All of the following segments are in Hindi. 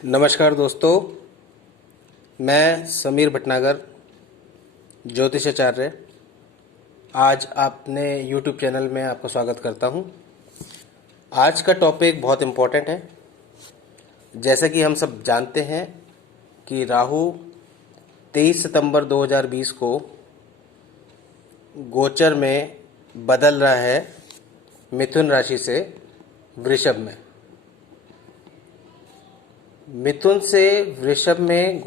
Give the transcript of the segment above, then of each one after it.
नमस्कार दोस्तों, मैं समीर भटनागर, ज्योतिषाचार्य। आज आपने YouTube चैनल में आपका स्वागत करता हूं। आज का टॉपिक बहुत इम्पोर्टेंट है। जैसा कि हम सब जानते हैं कि राहु 23 सितंबर 2020 को गोचर में बदल रहा है मिथुन राशि से वृषभ में। मिथुन से वृषभ में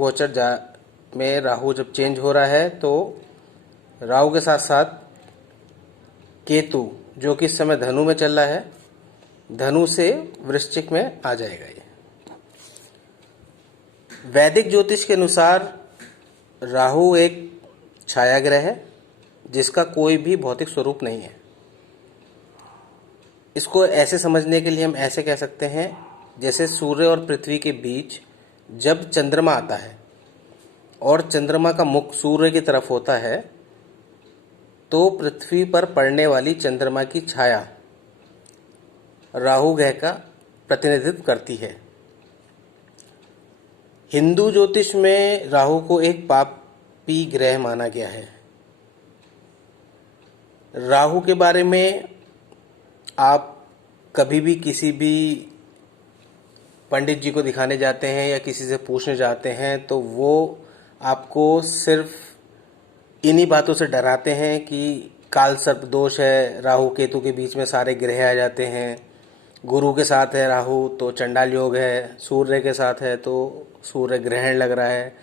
में राहु जब चेंज हो रहा है तो राहु के साथ साथ केतु, जो कि इस समय धनु में चल रहा है, धनु से वृश्चिक में आ जाएगा। ये वैदिक ज्योतिष के अनुसार राहु एक छाया ग्रह है जिसका कोई भी भौतिक स्वरूप नहीं है। इसको ऐसे समझने के लिए हम ऐसे कह सकते हैं, जैसे सूर्य और पृथ्वी के बीच जब चंद्रमा आता है और चंद्रमा का मुख सूर्य की तरफ होता है तो पृथ्वी पर पड़ने वाली चंद्रमा की छाया राहु ग्रह का प्रतिनिधित्व करती है। हिंदू ज्योतिष में राहु को एक पापी ग्रह माना गया है। राहु के बारे में आप कभी भी किसी भी पंडित जी को दिखाने जाते हैं या किसी से पूछने जाते हैं तो वो आपको सिर्फ इन्हीं बातों से डराते हैं कि काल सर्प दोष है, राहु केतु के बीच में सारे ग्रह आ जाते हैं, गुरु के साथ है राहु तो चंडाल योग है, सूर्य के साथ है तो सूर्य ग्रहण लग रहा है,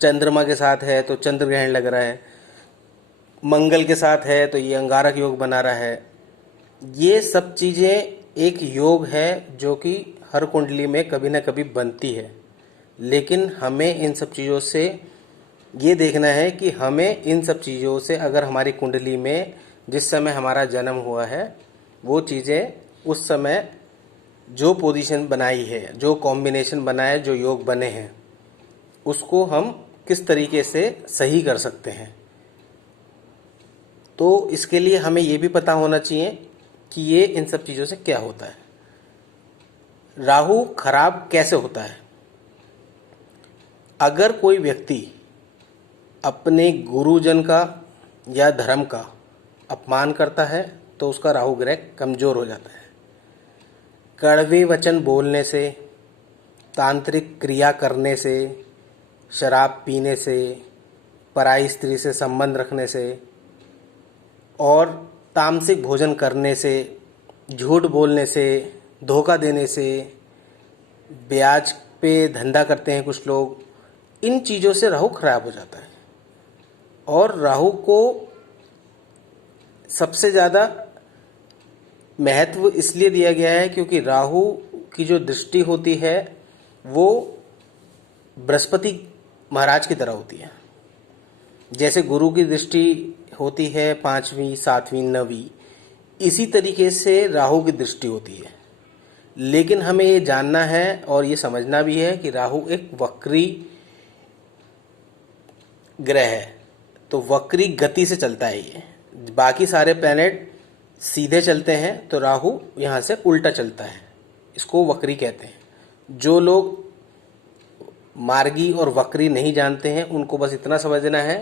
चंद्रमा के साथ है तो चंद्र ग्रहण लग रहा है, मंगल के साथ है तो ये अंगारक योग बना रहा है। ये सब चीज़ें एक योग है जो कि हर कुंडली में कभी ना कभी बनती है, लेकिन हमें इन सब चीज़ों से ये देखना है कि हमें इन सब चीज़ों से, अगर हमारी कुंडली में जिस समय हमारा जन्म हुआ है वो चीज़ें उस समय जो पोजीशन बनाई है, जो कॉम्बिनेशन बना है, जो योग बने हैं, उसको हम किस तरीके से सही कर सकते हैं। तो इसके लिए हमें ये भी पता होना चाहिए कि ये इन सब चीज़ों से क्या होता है। राहु खराब कैसे होता है? अगर कोई व्यक्ति अपने गुरुजन का या धर्म का अपमान करता है तो उसका राहु ग्रह कमजोर हो जाता है। कड़वे वचन बोलने से, तांत्रिक क्रिया करने से, शराब पीने से, पराई स्त्री से संबंध रखने से और तामसिक भोजन करने से, झूठ बोलने से, धोखा देने से, ब्याज पे धंधा करते हैं कुछ लोग, इन चीज़ों से राहु खराब हो जाता है। और राहु को सबसे ज़्यादा महत्व इसलिए दिया गया है क्योंकि राहु की जो दृष्टि होती है वो बृहस्पति महाराज की तरह होती है। जैसे गुरु की दृष्टि होती है 5वीं, 7वीं, 9वीं, इसी तरीके से राहु की दृष्टि होती है। लेकिन हमें ये जानना है और ये समझना भी है कि राहु एक वक्री ग्रह है, तो वक्री गति से चलता है। ये बाकी सारे प्लैनेट सीधे चलते हैं तो राहु यहाँ से उल्टा चलता है, इसको वक्री कहते हैं। जो लोग मार्गी और वक्री नहीं जानते हैं उनको बस इतना समझना है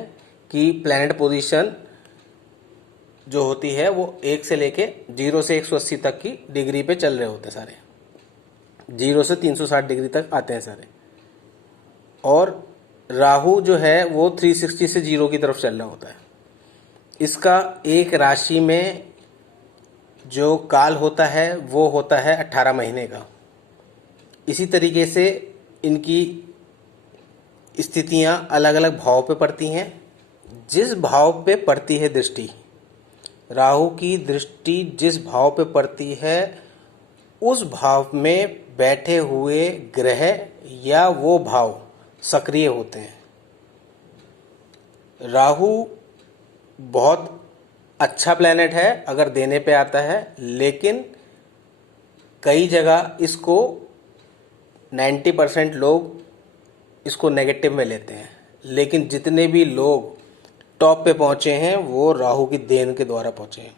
कि प्लैनेट पोजीशन जो होती है वो 1 से लेके 0 से 180 तक की डिग्री पे चल रहे होते हैं सारे, 0 से 360 डिग्री तक आते हैं सारे। और राहु जो है वो 360 से 0 की तरफ चल रहा होता है। इसका एक राशि में जो काल होता है वो होता है 18 महीने का। इसी तरीके से इनकी स्थितियां अलग अलग भाव पे पड़ती हैं। जिस भाव पे पड़ती है दृष्टि, राहु की दृष्टि जिस भाव पे पड़ती है उस भाव में बैठे हुए ग्रह या वो भाव सक्रिय होते हैं। राहु बहुत अच्छा प्लैनेट है अगर देने पे आता है, लेकिन कई जगह इसको 90% लोग इसको नेगेटिव में लेते हैं। लेकिन जितने भी लोग टॉप पे पहुंचे हैं वो राहु की देन के द्वारा पहुंचे हैं।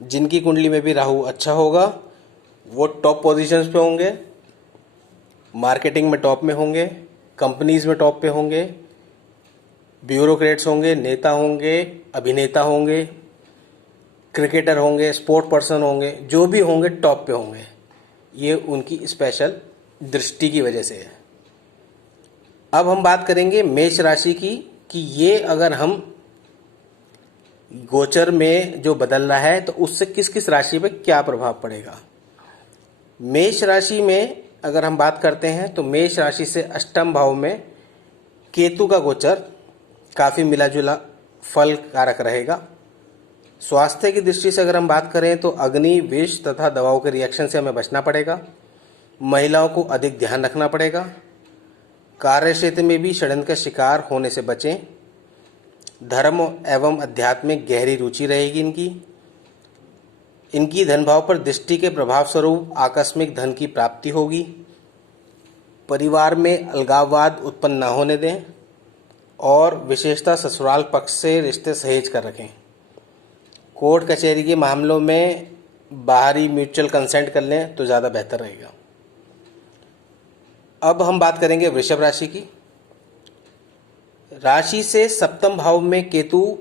जिनकी कुंडली में भी राहु अच्छा होगा वो टॉप पोजीशंस पे होंगे, मार्केटिंग में टॉप में होंगे, कंपनीज में टॉप पे होंगे, ब्यूरोक्रेट्स होंगे, नेता होंगे, अभिनेता होंगे, क्रिकेटर होंगे, स्पोर्ट पर्सन होंगे, जो भी होंगे टॉप पे होंगे। ये उनकी स्पेशल दृष्टि की वजह से है। अब हम बात करेंगे मेष राशि की कि ये अगर हम गोचर में जो बदल रहा है तो उससे किस किस राशि पे क्या प्रभाव पड़ेगा। मेष राशि में अगर हम बात करते हैं तो मेष राशि से अष्टम भाव में केतु का गोचर काफ़ी मिला जुला फल कारक रहेगा। स्वास्थ्य की दृष्टि से अगर हम बात करें तो अग्नि, विष तथा दवाओं के रिएक्शन से हमें बचना पड़ेगा। महिलाओं को अधिक ध्यान रखना पड़ेगा। कार्य क्षेत्र में भी षड्यंत्र का शिकार होने से बचें। धर्म एवं अध्यात्म में गहरी रुचि रहेगी इनकी धन भाव पर दृष्टि के प्रभाव स्वरूप आकस्मिक धन की प्राप्ति होगी। परिवार में अलगाववाद उत्पन्न न होने दें और विशेषतः ससुराल पक्ष से रिश्ते सहेज कर रखें। कोर्ट कचहरी के मामलों में बाहरी म्यूचुअल कंसेंट कर लें तो ज़्यादा बेहतर रहेगा। अब हम बात करेंगे वृषभ राशि की। राशि से सप्तम भाव में केतु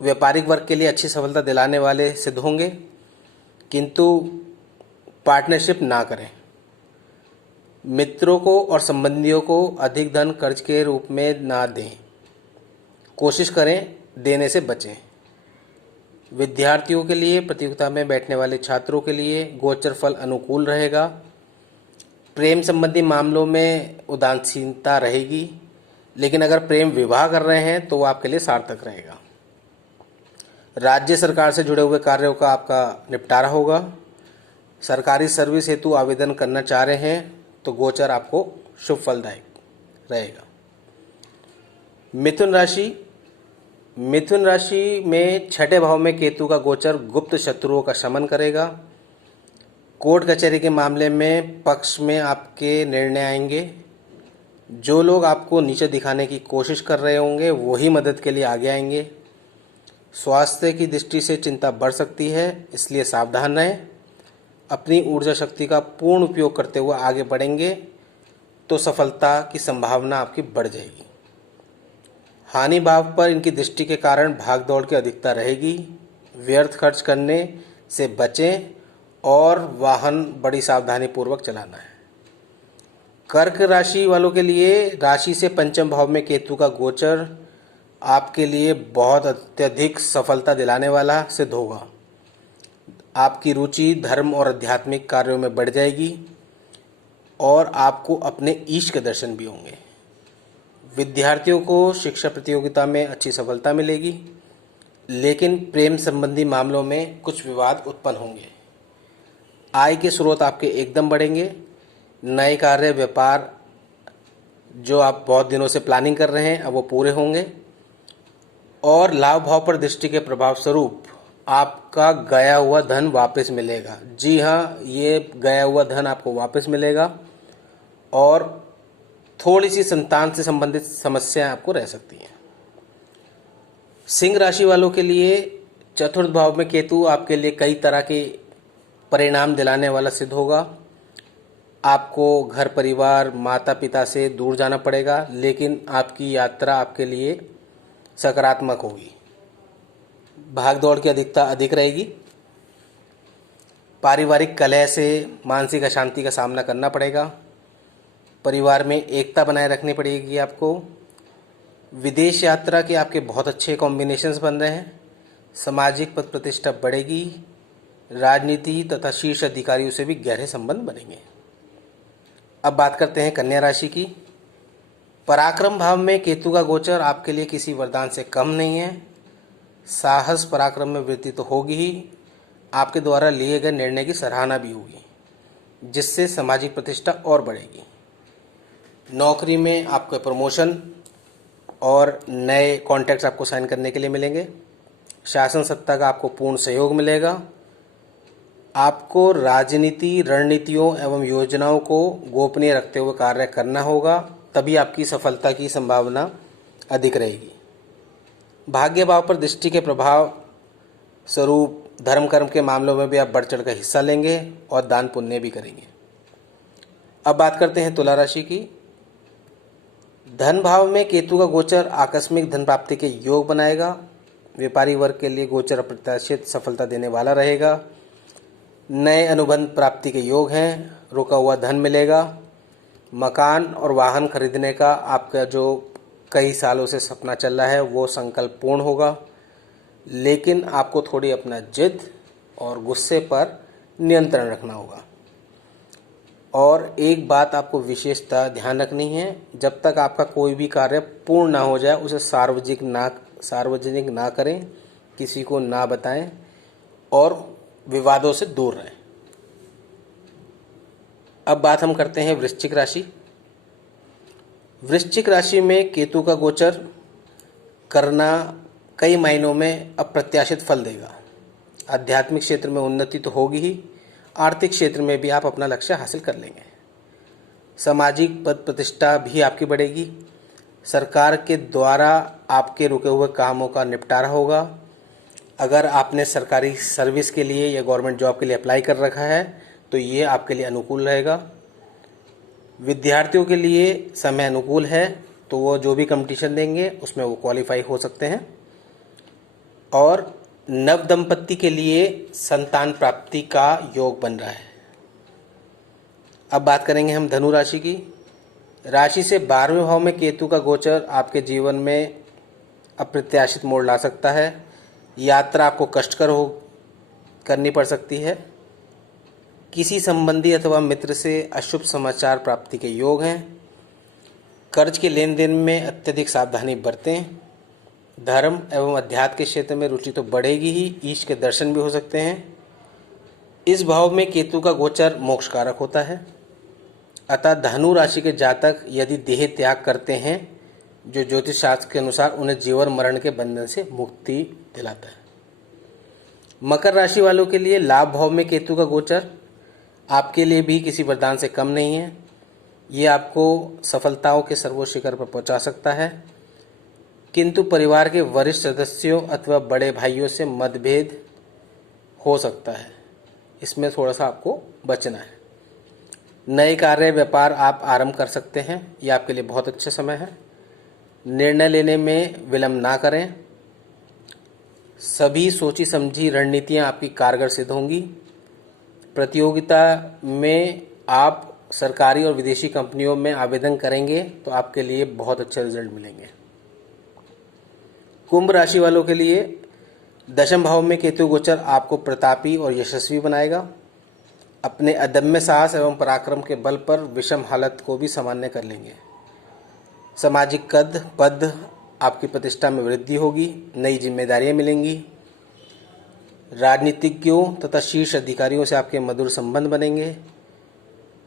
व्यापारिक वर्ग के लिए अच्छी सफलता दिलाने वाले सिद्ध होंगे, किंतु पार्टनरशिप ना करें। मित्रों को और संबंधियों को अधिक धन कर्ज के रूप में ना दें, कोशिश करें देने से बचें। विद्यार्थियों के लिए, प्रतियोगिता में बैठने वाले छात्रों के लिए गोचर फल अनुकूल रहेगा। प्रेम संबंधी मामलों में उदासीनता रहेगी, लेकिन अगर प्रेम विवाह कर रहे हैं तो वो आपके लिए सार्थक रहेगा। राज्य सरकार से जुड़े हुए कार्यों का आपका निपटारा होगा। सरकारी सर्विस हेतु आवेदन करना चाह रहे हैं तो गोचर आपको शुभ फलदायक रहेगा। मिथुन राशि में छठे भाव में केतु का गोचर गुप्त शत्रुओं का शमन करेगा। कोर्ट कचहरी के मामले में पक्ष में आपके निर्णय आएंगे। जो लोग आपको नीचे दिखाने की कोशिश कर रहे होंगे वही मदद के लिए आगे आएंगे। स्वास्थ्य की दृष्टि से चिंता बढ़ सकती है, इसलिए सावधान रहें। अपनी ऊर्जा शक्ति का पूर्ण उपयोग करते हुए आगे बढ़ेंगे तो सफलता की संभावना आपकी बढ़ जाएगी। हानि भाव पर इनकी दृष्टि के कारण भागदौड़ की अधिकता रहेगी। व्यर्थ खर्च करने से बचें और वाहन बड़ी सावधानी पूर्वक चलाना है। कर्क राशि वालों के लिए राशि से पंचम भाव में केतु का गोचर आपके लिए बहुत अत्यधिक सफलता दिलाने वाला सिद्ध होगा। आपकी रुचि धर्म और आध्यात्मिक कार्यों में बढ़ जाएगी और आपको अपने ईश के दर्शन भी होंगे। विद्यार्थियों को शिक्षा प्रतियोगिता में अच्छी सफलता मिलेगी, लेकिन प्रेम संबंधी मामलों में कुछ विवाद उत्पन्न होंगे। आय के स्रोत आपके एकदम बढ़ेंगे। नए कार्य व्यापार जो आप बहुत दिनों से प्लानिंग कर रहे हैं अब वो पूरे होंगे और लाभ भाव पर दृष्टि के प्रभाव स्वरूप आपका गया हुआ धन वापस मिलेगा। जी हाँ, ये गया हुआ धन आपको वापस मिलेगा और थोड़ी सी संतान से संबंधित समस्याएं आपको रह सकती हैं। सिंह राशि वालों के लिए चतुर्थ भाव में केतु आपके लिए कई तरह के परिणाम दिलाने वाला सिद्ध होगा। आपको घर परिवार माता पिता से दूर जाना पड़ेगा, लेकिन आपकी यात्रा आपके लिए सकारात्मक होगी। भागदौड़ की अधिकता अधिक रहेगी। पारिवारिक कलह से मानसिक अशांति का सामना करना पड़ेगा। परिवार में एकता बनाए रखनी पड़ेगी आपको। विदेश यात्रा के आपके बहुत अच्छे कॉम्बिनेशंस बन रहे हैं। सामाजिक पद प्रतिष्ठा बढ़ेगी। राजनीति तथा शीर्ष अधिकारियों से भी गहरे संबंध बनेंगे। अब बात करते हैं कन्या राशि की। पराक्रम भाव में केतु का गोचर आपके लिए किसी वरदान से कम नहीं है। साहस पराक्रम में वृद्धि तो होगी ही, आपके द्वारा लिए गए निर्णय की सराहना भी होगी, जिससे सामाजिक प्रतिष्ठा और बढ़ेगी। नौकरी में आपको प्रमोशन और नए कॉन्ट्रैक्ट्स आपको साइन करने के लिए मिलेंगे। शासन सत्ता का आपको पूर्ण सहयोग मिलेगा। आपको राजनीति, रणनीतियों एवं योजनाओं को गोपनीय रखते हुए कार्य करना होगा, तभी आपकी सफलता की संभावना अधिक रहेगी। भाग्य भाव पर दृष्टि के प्रभाव स्वरूप धर्म कर्म के मामलों में भी आप बढ़ चढ़ कर हिस्सा लेंगे और दान पुण्य भी करेंगे। अब बात करते हैं तुला राशि की। धन भाव में केतु का गोचर आकस्मिक धन प्राप्ति के योग बनाएगा। व्यापारी वर्ग के लिए गोचर अप्रत्याशित सफलता देने वाला रहेगा। नए अनुबंध प्राप्ति के योग हैं। रुका हुआ धन मिलेगा। मकान और वाहन खरीदने का आपका जो कई सालों से सपना चल रहा है वो संकल्प पूर्ण होगा, लेकिन आपको थोड़ी अपना जिद और गुस्से पर नियंत्रण रखना होगा। और एक बात आपको विशेषता ध्यान रखनी है, जब तक आपका कोई भी कार्य पूर्ण ना हो जाए उसे सार्वजनिक ना करें, किसी को ना बताएं और विवादों से दूर रहें। अब बात हम करते हैं वृश्चिक राशि। वृश्चिक राशि में केतु का गोचर करना कई मायनों में अप्रत्याशित फल देगा। आध्यात्मिक क्षेत्र में उन्नति तो होगी ही, आर्थिक क्षेत्र में भी आप अपना लक्ष्य हासिल कर लेंगे। सामाजिक पद प्रतिष्ठा भी आपकी बढ़ेगी। सरकार के द्वारा आपके रुके हुए कामों का निपटारा होगा। अगर आपने सरकारी सर्विस के लिए या गवर्नमेंट जॉब के लिए अप्लाई कर रखा है तो ये आपके लिए अनुकूल रहेगा। विद्यार्थियों के लिए समय अनुकूल है, तो वो जो भी कंपटीशन देंगे उसमें वो क्वालिफाई हो सकते हैं। और नव दंपत्ति के लिए संतान प्राप्ति का योग बन रहा है। अब बात करेंगे हम धनु राशि की। राशि से 12वें भाव में केतु का गोचर आपके जीवन में अप्रत्याशित मोड़ ला सकता है। यात्रा आपको कष्टकर करनी पड़ सकती है। किसी संबंधी अथवा मित्र से अशुभ समाचार प्राप्ति के योग हैं। कर्ज के लेन देन में अत्यधिक सावधानी बरतें। धर्म एवं अध्यात्म के क्षेत्र में रुचि तो बढ़ेगी ही, ईश के दर्शन भी हो सकते हैं। इस भाव में केतु का गोचर मोक्षकारक होता है। अतः धनु राशि के जातक यदि देह त्याग करते हैं, जो ज्योतिष शास्त्र के अनुसार उन्हें जीवन मरण के बंधन से मुक्ति दिलाता है। मकर राशि वालों के लिए लाभ भाव में केतु का गोचर आपके लिए भी किसी वरदान से कम नहीं है। ये आपको सफलताओं के सर्वोच्च शिखर पर पहुंचा सकता है, किंतु परिवार के वरिष्ठ सदस्यों अथवा बड़े भाइयों से मतभेद हो सकता है। इसमें थोड़ा सा आपको बचना है। नए कार्य व्यापार आप आरंभ कर सकते हैं, ये आपके लिए बहुत अच्छा समय है। निर्णय लेने में विलंब ना करें। सभी सोची समझी रणनीतियां आपकी कारगर सिद्ध होंगी। प्रतियोगिता में आप सरकारी और विदेशी कंपनियों में आवेदन करेंगे तो आपके लिए बहुत अच्छे रिजल्ट मिलेंगे। कुंभ राशि वालों के लिए दशम भाव में केतु गोचर आपको प्रतापी और यशस्वी बनाएगा। अपने अदम्य साहस एवं पराक्रम के बल पर विषम हालत को भी सामान्य कर लेंगे। सामाजिक पद आपकी प्रतिष्ठा में वृद्धि होगी। नई जिम्मेदारियां मिलेंगी। राजनीतिज्ञों तथा शीर्ष अधिकारियों से आपके मधुर संबंध बनेंगे।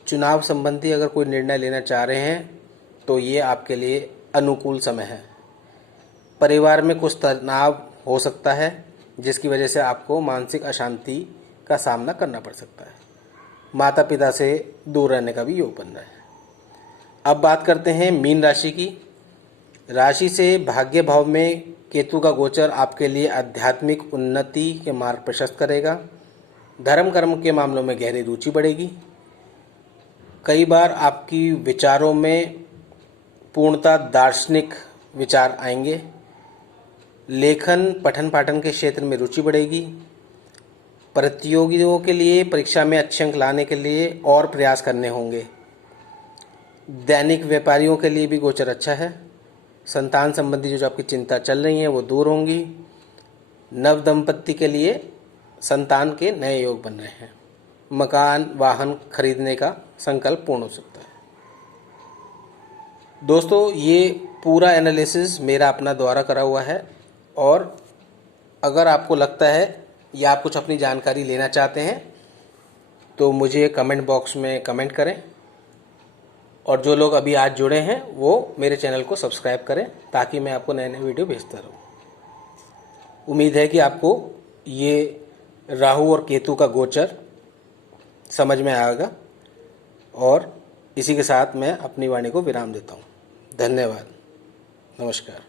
चुनाव संबंधी अगर कोई निर्णय लेना चाह रहे हैं तो ये आपके लिए अनुकूल समय है। परिवार में कुछ तनाव हो सकता है, जिसकी वजह से आपको मानसिक अशांति का सामना करना पड़ सकता है। माता पिता से दूर रहने का भी योग बन रहा है। अब बात करते हैं मीन राशि की। राशि से भाग्य भाव में केतु का गोचर आपके लिए आध्यात्मिक उन्नति के मार्ग प्रशस्त करेगा। धर्म कर्म के मामलों में गहरी रुचि बढ़ेगी। कई बार आपकी विचारों में पूर्णतः दार्शनिक विचार आएंगे। लेखन पठन पाठन के क्षेत्र में रुचि बढ़ेगी। प्रतियोगियों के लिए परीक्षा में अच्छे अंक लाने के लिए और प्रयास करने होंगे। दैनिक व्यापारियों के लिए भी गोचर अच्छा है। संतान संबंधी जो आपकी चिंता चल रही है वो दूर होंगी। नव दंपत्ति के लिए संतान के नए योग बन रहे हैं। मकान वाहन खरीदने का संकल्प पूर्ण हो सकता है। दोस्तों, ये पूरा एनालिसिस मेरा अपना द्वारा करा हुआ है, और अगर आपको लगता है या आप कुछ अपनी जानकारी लेना चाहते हैं तो मुझे कमेंट बॉक्स में कमेंट करें। और जो लोग अभी आज जुड़े हैं वो मेरे चैनल को सब्सक्राइब करें, ताकि मैं आपको नए नए वीडियो भेजता रहूं। उम्मीद है कि आपको ये राहु और केतु का गोचर समझ में आएगा। और इसी के साथ मैं अपनी वाणी को विराम देता हूं। धन्यवाद। नमस्कार।